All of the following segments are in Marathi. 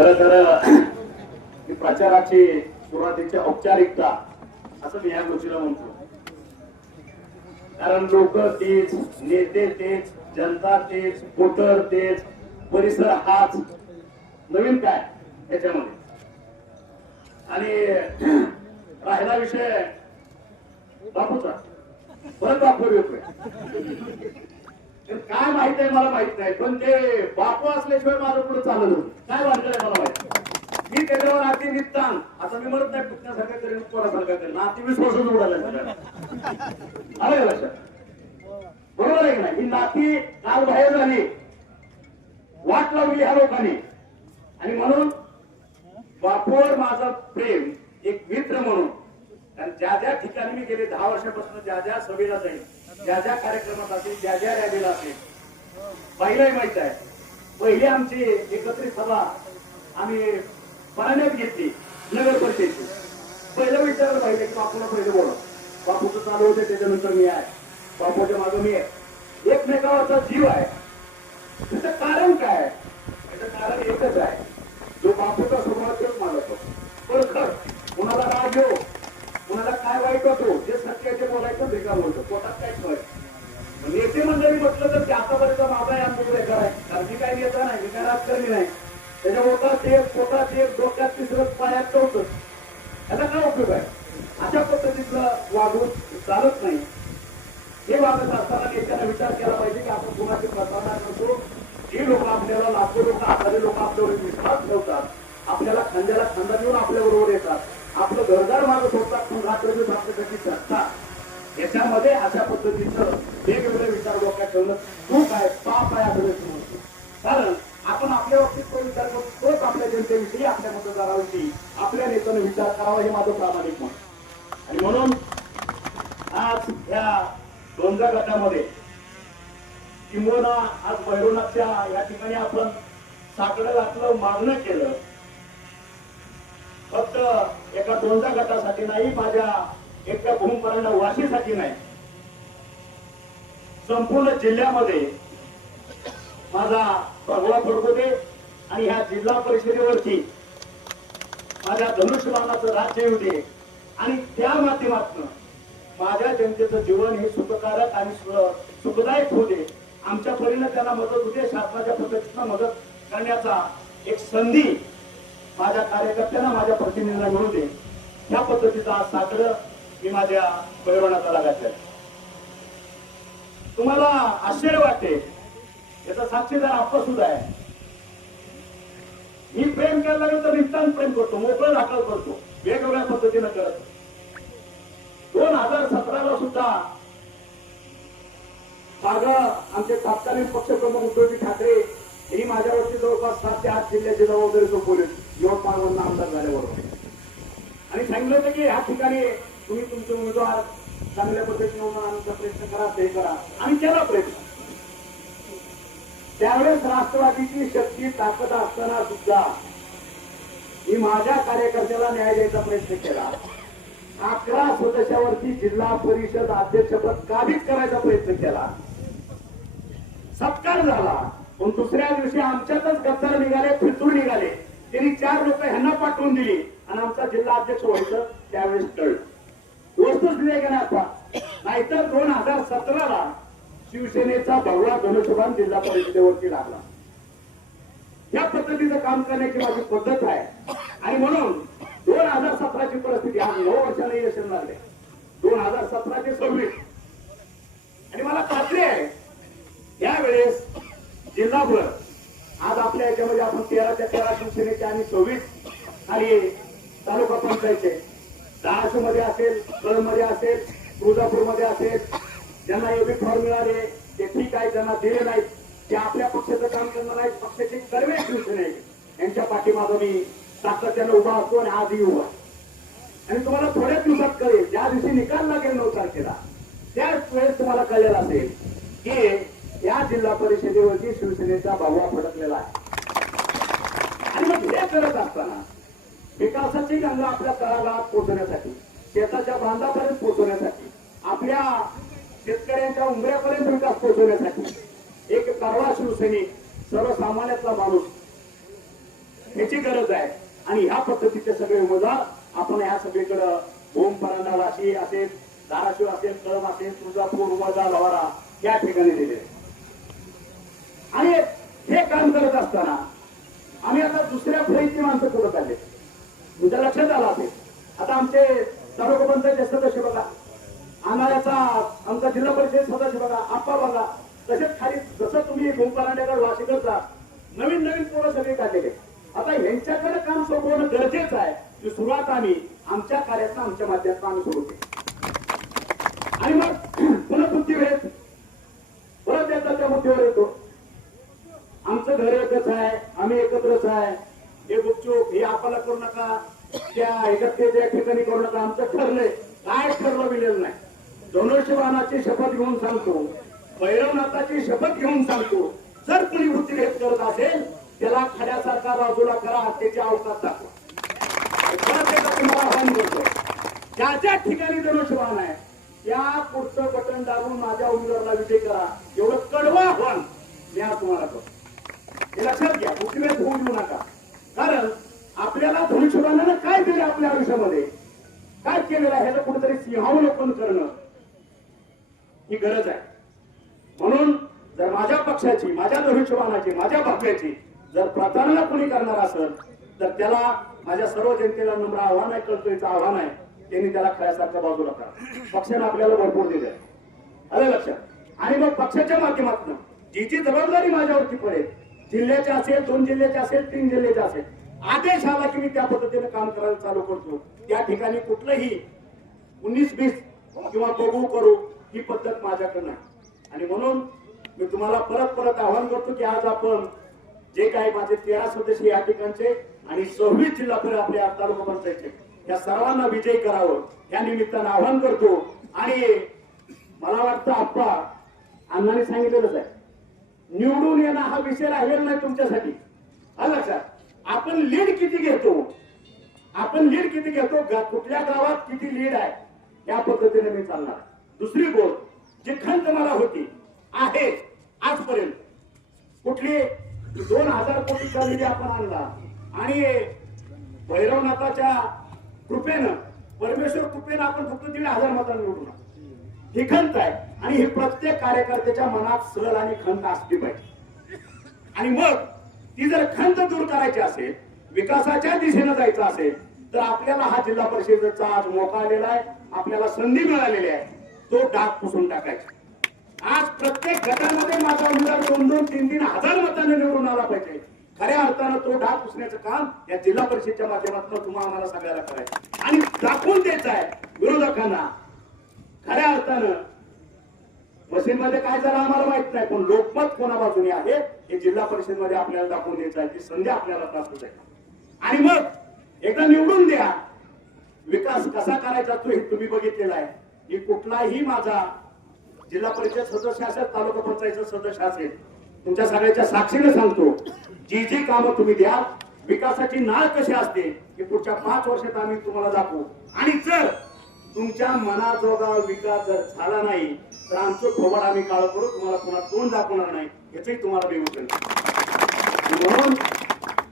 खरं तर प्रचाराची सुरुवातीची औपचारिकता असं मी या गोष्टीला म्हणतो. कारण लोक तेच, नेते तेच, जनता तेच, वोटर तेच, परिसर हाच, नवीन काय त्याच्यामध्ये. आणि राहिला विषय बापूचा, परत बापूवर येतोय. काय माहित आहे मला माहित नाही, पण ते बापू असल्याशिवाय माझं पुढे चालत होतं. काय वाटलंय मला माहित. मी त्याच्यावर नाती निघतान, आता मी म्हणत नाही पुतण्यासारखं करेन, पोरासारखं करेन, नाती 20 वर्ष उडाल्या आलं लक्षात. बरोबर आहे की नाही. ही नाती काल बाहेर झाली, वाट लावली ह्या लोकांनी. आणि म्हणून बापूवर माझं प्रेम एक मित्र म्हणून, कारण ज्या ज्या ठिकाणी मी गेले 10 वर्षापासून, ज्या ज्या सभेला जाईल, ज्या ज्या कार्यक्रमात असेल, ज्या ज्या रॅलीला असेल, पहिलाही माहित आहे. पहिली आमची एकत्रित सभा आम्ही पाण्यात घेतली नगर परिषदेची. पहिलं विचारलं पाहिजे की बापूला पहिलं बोला. बापूचं चालू होते, त्याच्यानंतर मी आहे, बापूच्या मागं मी आहे. एकमेकावरचा जीव आहे. त्याचं कारण काय? त्याचं कारण एकच आहे, जो बापूचा स्वभाव तेच मानतो. पण खर कुणाला राग येऊ, कुणाला काय वाईट होतो, जे सत्य ते बोलायचं बेकार बोलतो, पोटात काहीच वाईट. नेते मंडळी म्हटलं तर ते आतापर्यंत माझा या बेकार आहे. कारण मी काही नेता नाही, मी काय राजकारणी नाही. त्याच्या पोटात एक डोक्यात तिसरं, पायात चौथं. याचा काय उपयोग आहे? अशा पद्धतीचं वागून चालत नाही. हे वागत असताना नेत्याने विचार केला पाहिजे की आपण कुणाची प्रतारणा करतो. जी लोक आपल्याला, लाखो लोक, हजारो लोक आपल्यावर विश्वास ठेवतात, आपल्याला खांद्याला खांदा देऊन आपल्या बरोबर येतात, आपलं घरदार मागत होतात, पण रात्रभर आपल्यासाठी चर्चा, याच्यामध्ये अशा पद्धतीचं वेगवेगळे विचार डोक्यात ठेवणं चूक आहे, पाप आहे असं म्हणतो. कारण आपण आपल्या बाबतीत तो विचार करतो, तोच आपल्या जनतेविषयी, आपल्या मतदाराविषयी, आपल्या नेत्याने विचार करावा, हे माझं प्रामाणिक मत. आणि म्हणून आज या दोनदा गटामध्ये किंबहुना आज भैरवनाथच्या या ठिकाणी आपण साकडं घातलं, मागणं केलं. फक्त एका दोनदा गटासाठी नाही, माझ्या एकट्या भूमपरांना वाशीसाठी नाही, संपूर्ण जिल्ह्यामध्ये माझा भगवा फडकू दे आणि ह्या जिल्हा परिषदेवरती माझ्या धनुष्यबाणाचं राज्य येऊ दे. आणि त्या माध्यमातून माझ्या जनतेचं जीवन हे सुखकारक आणि सुखदायक होऊ दे. आमच्या परीने त्यांना मदत होते, शासनाच्या पद्धतीनं मदत करण्याचा एक संधी माझ्या कार्यकर्त्यांना, माझ्या प्रतिनिधींना मिळू दे. ह्या पद्धतीचा आज साकडं मी माझ्या भैरवनाथाला घातलं. तुम्हाला आश्चर्य वाटते, याचा साक्षीदार आपण सुद्धा आहे. मी प्रेम करायला लागलो तर निष्ठान प्रेम करतो, मोकळं दाखल करतो, वेगवेगळ्या पद्धतीनं करत. 2017ला सुद्धा मागं आमचे तत्कालीन पक्षप्रमुख उद्धवजी ठाकरे यांनी माझ्यावरती जवळपास 7 ते 8 जिल्ह्याचे जबाबदारी सोपवली यवतमाळवरून आमदार झाल्याबरोबर. आणि सांगितलं होतं की ह्या ठिकाणी तुम्ही तुमचे उमेदवार चांगल्या पद्धतीने आणण्याचा प्रयत्न करा, ते करा. आणि केला प्रयत्न. त्यावेळेस राष्ट्रवादीची शक्ती, ताकद असताना सुद्धा मी माझ्या कार्यकर्त्याला न्याय द्यायचा प्रयत्न केला. 11 सदस्यावरती जिल्हा परिषद अध्यक्षपद काबीज करायचा प्रयत्न केला. सत्कार झाला. पण दुसऱ्या दिवशी आमच्यातच गद्दार निघाले, फिरतूर निघाले. त्यांनी 4 लोक ह्यांना पाठवून दिली आणि आमचा जिल्हा अध्यक्ष व्हायचं त्यावेळेस कळलं. वस्तूच दिले गेला आता. नाहीतर 2017ला शिवसेनेचा भगवा धनुष्यबाण जिल्हा परिषदेवरती लागला. या पद्धतीचं काम करण्याची माझी पद्धत आहे. आणि म्हणून 2017ची परिस्थिती आज 9 वर्षांनी यश लागले. 2017 ते 26. आणि मला खात्री आहे यावेळेस जिल्हाभर आज आपल्या याच्यामध्ये आपण 13 ते 13 शिवसेनेचे आणि 26 आणि तालुका पंचायतचे 10 मध्ये असेल, कळमध्ये असेल, तुळजापूरमध्ये असेल. ज्यांना एवढे फॉर्म मिळाले ते ठीक आहे, ज्यांना दिले नाहीत ते आपल्या पक्षाचं काम करणार नाहीत. पक्षाचे कर्मे शिवसेने यांच्या पाठीमागं मी सातत्याने उभा असतो आणि आजही उभा. आणि तुम्हाला थोड्याच दिवसात कळेल, ज्या दिवशी निकाल लागेल 9 तारखेला, त्याच वेळेस तुम्हाला कळलेला असेल की या जिल्हा परिषदेवरती शिवसेनेचा भगवा फडकलेला आहे. आणि मग हे करत असताना विकासाची गंगा आपल्या तळागाळात पोहोचण्यासाठी, शेताच्या बांधापर्यंत पोहोचवण्यासाठी, आपल्या शेतकऱ्यांच्या उंबऱ्यापर्यंत विकास पोहोचवण्यासाठी एक कारवा शिवसैनिक, सर्वसामान्यातला माणूस ह्याची गरज आहे. आणि ह्या पद्धतीचे सगळे उमेदवार आपण ह्या सगळीकडं भूम परांडा वाशी असेल, धाराशिव असेल, कळम असेल, तुळजापूर, उमरगा, लवारा या ठिकाणी दिले. आणि हे काम करत असताना आम्ही आता दुसऱ्या फळीची माणसं पुढे आले. तुमच्या लक्षात आला असेल, आता आमचे तालुका पंचायत सदस्य बघा, आम्हालाचा आमचा जिल्हा परिषद सदस्य बघा, आप्पा बघा, तसेच खाली जसं तुम्ही भूम परांडेकर वाशीकरचा नवीन नवीन पोरं सगळे काढलेले. आता यांच्याकडे काम सोपवणं गरजेचं आहे. ही सुरुवात आम्ही आमच्या कार्याचा आमच्या माध्यमातून आम्ही सुरू केली. आणि मग पुन्हा बुद्धिभेद परत येतात त्या मुद्द्यावर येतो. आमचं घर एकच आहे, आम्ही एकत्रच आहे, हे गुपचूप हे आपल्याला करू नका, त्या एकत्रेच्या ठिकाणी करू नका. आमचं ठरलंय, काय ठरलं बिलेलं नाही. धनुष्यबाणाची शपथ घेऊन सांगतो, भैरवनाथाची शपथ घेऊन सांगतो, जर कुणी बुद्धिभेद करत असेल त्याला खड्यासारखा बाजूला करा, त्याची अवकाश दाखवा. तुम्हाला आव्हान करतो, ज्या ज्या ठिकाणी धनुष्यबाण आहे त्या पुढचं बटन दाबून माझ्या उमेदवाराला विजय करा, एवढं कडवं आव्हान मी आज तुम्हाला करतो. हे लक्षात घ्या, बुद्धिभेद होऊ देऊ नका. कारण आपल्याला धनुष्यबाणानं काय दिलं आपल्या आयुष्यामध्ये, काय केलेलं आहे ह्याचं कुठेतरी सिंहावलोकन करणं ही गरज आहे. म्हणून जर माझ्या पक्षाची, माझ्या धनुष्यबाणाची, माझ्या भाग्याची जर प्राधान्य कोणी करणार असेल तर त्याला माझ्या सर्व जनतेला नम्र आव्हान आहे, कळतोयचं आव्हान आहे, त्यांनी त्याला खऱ्यासारख्या बाजूला करा. पक्षाने आपल्याला भरपूर दिले, आलं लक्षात. आणि मग पक्षाच्या माध्यमातून जी जी जबाबदारी माझ्यावरती पडेल, जिल्ह्याच्या असेल, 2 जिल्ह्याच्या असेल, 3 जिल्ह्याच्या असेल, आदेश आला की मी त्या पद्धतीने काम करायला चालू करतो. त्या ठिकाणी कुठलंही 19-20 किंवा बघू करू ही पद्धत माझ्याकडे नाही. आणि म्हणून मी तुम्हाला परत परत आवाहन करतो की आज आपण जे काही माझे 13 सदस्य या ठिकाणचे आणि 26 जिल्हा परिषद आपल्या तालुका पंचायतचे या सर्वांना विजयी करावं या निमित्तानं आवाहन करतो. आणि मला वाटतं आप्पा अण्णांनी सांगितलेलंच आहे, निवडून येणं हा विषय राहिलेला नाही तुमच्यासाठी. आलं लक्षात. आपण लीड किती घेतो, आपण लीड किती घेतो, कुठल्या गावात किती लीड आहे या पद्धतीने मी चालणार. दुसरी गोष्ट, जी खंत मला होती आहे आजपर्यंत, कुठली 2000 कोटीचा निधी आपण आणला आणि भैरवनाथाच्या कृपेनं, परमेश्वर कृपेनं आपण फक्त 1500 मतांनी निवडून. ही खंत आहे आणि ही प्रत्येक कार्यकर्त्याच्या मनात सल आणि खंत असली पाहिजे. आणि मग ती जर खंत दूर करायची असेल, विकासाच्या दिशेनं जायचं असेल तर आपल्याला हा जिल्हा परिषदेचा आज मोका आलेला आहे, आपल्याला संधी मिळालेली आहे, तो डाग पुसून टाकायचा. आज प्रत्येक गटामध्ये माझा उमेदवार 2-2, 3-3 हजार मतांनी निवडून आला पाहिजे. खऱ्या अर्थानं तो डाग पुसण्याचं काम या जिल्हा परिषदेच्या माध्यमातून तुम्हाला आम्हाला सगळ्याला करायचं आणि दाखवून द्यायचं आहे विरोधकांना. खऱ्या अर्थानं मशीनमध्ये काय झालं आम्हाला माहित नाही, पण लोकमत कोणा बाजूने आहे हे जिल्हा परिषदेमध्ये आपल्याला दाखवून द्यायचं आहे. ती संधी आपल्याला प्राप्त आहे. आणि मग एकदा निवडून द्या, विकास कसा करायचा तो हे तुम्ही बघितलेला आहे. ही कुठलाही माझा जिल्हा परिषद सदस्य असेल, तालुका पंचायत सदस्य असेल, तुमच्या सगळ्याच्या साक्षीने सांगतो, जी जी कामं तुम्ही द्याल, विकासाची नाळ कशी असते हे पुढच्या 5 वर्षात आम्ही तुम्हाला दाखवू. आणि जर तुमच्या मनाजोगा विकास जर झाला नाही तर आमचं थोबाड आम्ही काळ करू, तुम्हाला पुन्हा तोंड दाखवणार नाही याचंही तुम्हाला बेवचन. म्हणून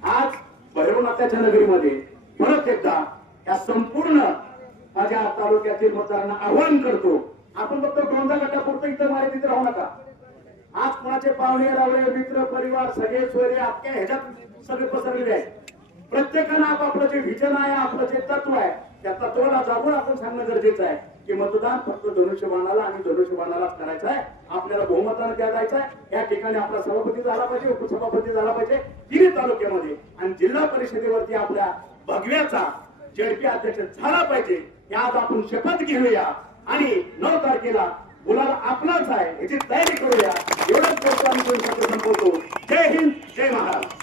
आज भैरवनाथाच्या नगरीमध्ये परत एकदा या संपूर्ण माझ्या तालुक्यातील मतदारांना आवाहन करतो, आपण फक्त 2 गटापुरतं इथं मारे राहू नका. आज कोणाचे पाहुणे रावळे, मित्र, परिवार, सगळे सोयरे आत्या ह्याच्यात सगळे पसरलेले आहेत. प्रत्येकानं आपापलं जे विजन आहे, आपलं जे तत्व आहे त्या तत्वाला जागून आपण सांगणं गरजेचं आहे की मतदान फक्त धनुष्यबाणाला आणि धनुष्यबाणालाच करायचं आहे. आपल्याला बहुमतानं त्या जायचं आहे. या ठिकाणी आपला सभापती झाला पाहिजे, उपसभापती झाला पाहिजे 3 तालुक्यामध्ये, आणि जिल्हा परिषदेवरती आपल्या भगव्याचा जेडपी अध्यक्ष झाला पाहिजे. आज आपण शपथ घेऊया आणि 9 तारखेला गुलाल आपलाच आहे याची तयारी करूया. एवढंच बोलतो आणि संपवतो. जय हिंद, जय महाराष्ट्र.